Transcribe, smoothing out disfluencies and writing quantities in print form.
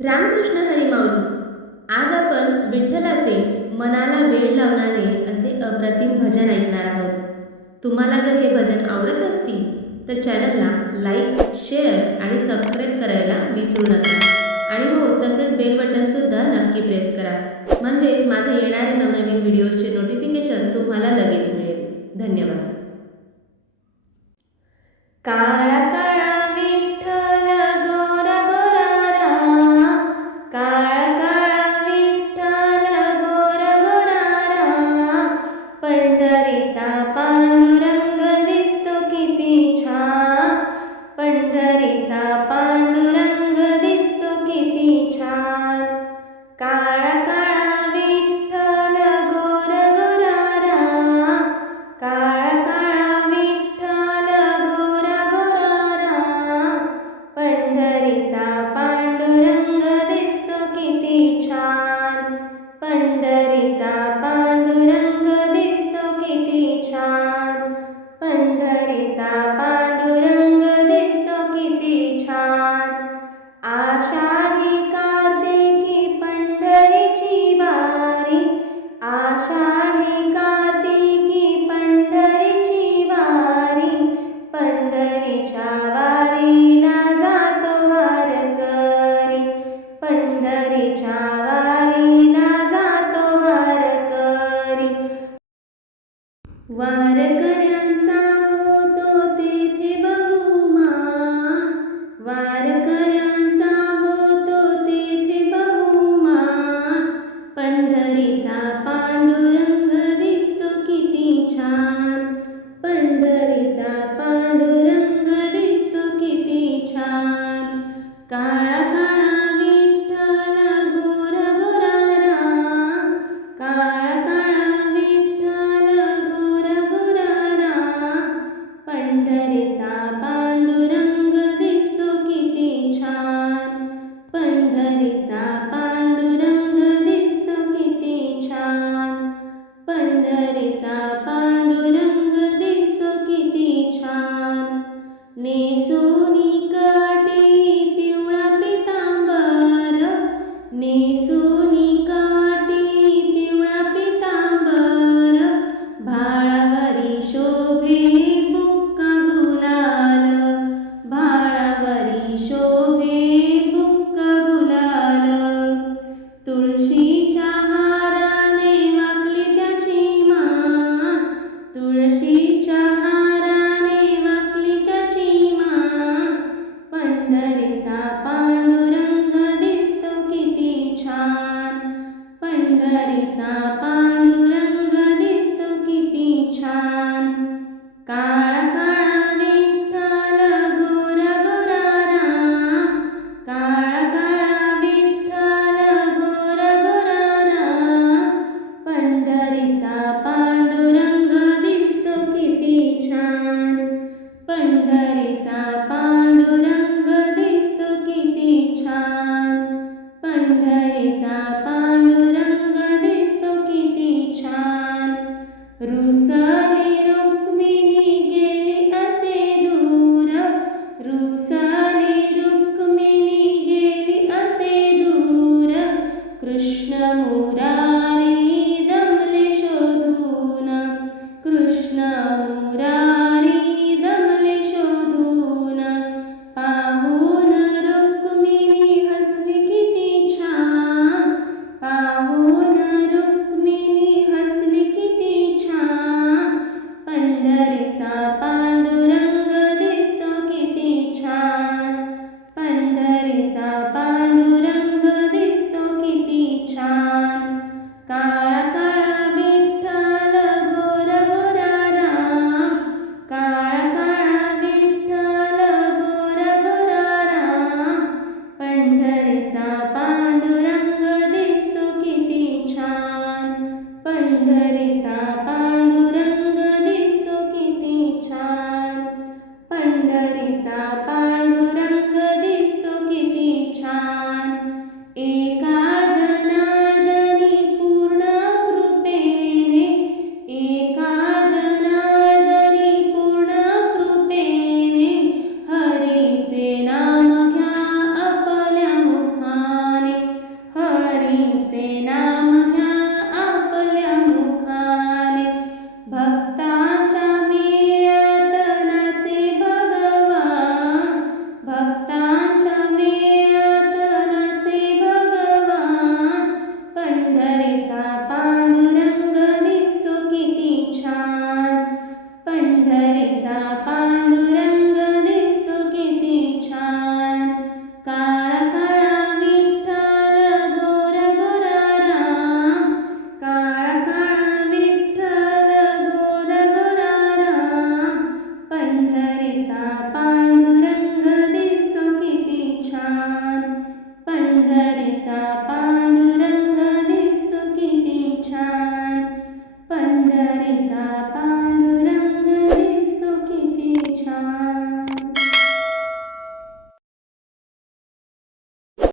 रामकृष्ण हरी माऊली. आज आपण विठ्ठलाचे मनाला वेळ लावणारे असे अप्रतिम भजन ऐकणार आहोत. तुम्हाला जर हे भजन आवडत असतील तर चॅनलला लाईक, शेअर आणि सबस्क्राईब करायला विसरू नका. आणि हो, तसेच बेल बटनसुद्धा नक्की प्रेस करा, म्हणजेच माझे येणारे नवनवीन व्हिडिओजचे नोटिफिकेशन तुम्हाला लगेच मिळेल. धन्यवाद. काळा काळा विठ्ठल गोरा गोरा राम, काळा काळा विठ्ठल गोरा गोरा राम, पंढरीचा पांडुरंग दिसतो किती छान, पंढरीचा पांडुरंग दिसतो किती छान. काळा काळा विठ्ठल गोरा गोरा राम, काळा काळा विठ्ठल गोरा गोरा राम, पंढरीचा पांडुरंग दिसतो किती छान, पंढरीचा पांडुरंग दिसतो किती छान, पंढरीचा पांडुरंग दिसतो किती छान. आषाढी कार्तिकी पंढरीची वारी, आषाढी कार्तिकी पंढरीची वारी, पंढरीच्या वारीला जातो वारकरी, पंढरीच्या वारीला जातो वारकरी. वारकऱ्यांचा होतो तेथे बहुमान, वारकऱ्यांचा होतो तेथे बहुमान, पंढरीचा पांडुरंग दिसतो किती छान, पंढरीचा पांडुरंग दिसतो किती छान. काळा काळा विठ्ठल गोरा गोरा राम, काळा काळा विठ्ठल गोरा गोरा राम, पंढरीचा पांडुरंग दिसतो किती छान, पंढरीचा पांडुरंग दिसतो किती छान, पंढरीचा पांडुरंग दिसतो किती छान. नेसोनी काठी पिवळा पितांबर, नेसोनी काठी पिवळा पितांबर, भाळावरी शोभे बुक्का गुलाल, भाळावरी शोभे बुक्का गुलाल. तुळशीच्या हाराने वाकली त्याची मान, तुळशीच्या हाराने वाकली त्याची मान, पंढरीचा पांडुरंग दिसतो किती छान, पंढरीचा पांडुरंग दिसतो किती छान. काळा काळा विठ्ठल गोरा गोरा राम, काळा काळा विठ्ठल गोरा गोरा राम, पंढरीचा पांडुरंग दिसतो किती छान, पंढरीचा पांडुरंग दिसतो किती छान, पंढरीचा पांडुरंग दिसतो किती छान. रुसली रुक्मिणी गेली असे दूर, रुसली रुक्मिणी गेली असे दूर, कृष्ण मुरारी दमले शोधून, कृष्ण मुरारी दमले शोधून, पाहून रुक्मिणी हसली किती छान, पाहून रुक्मिणी हसली किती छान, पंढरीचा पांडुरंग दिसतो किती छान, पंढरीचा पांडुरंग दिसतो किती छान. काळा काळा विठ्ठल गोरा गोरा राम, काळा काळा विठ्ठल गोरा गोरा राम, पंढरीचा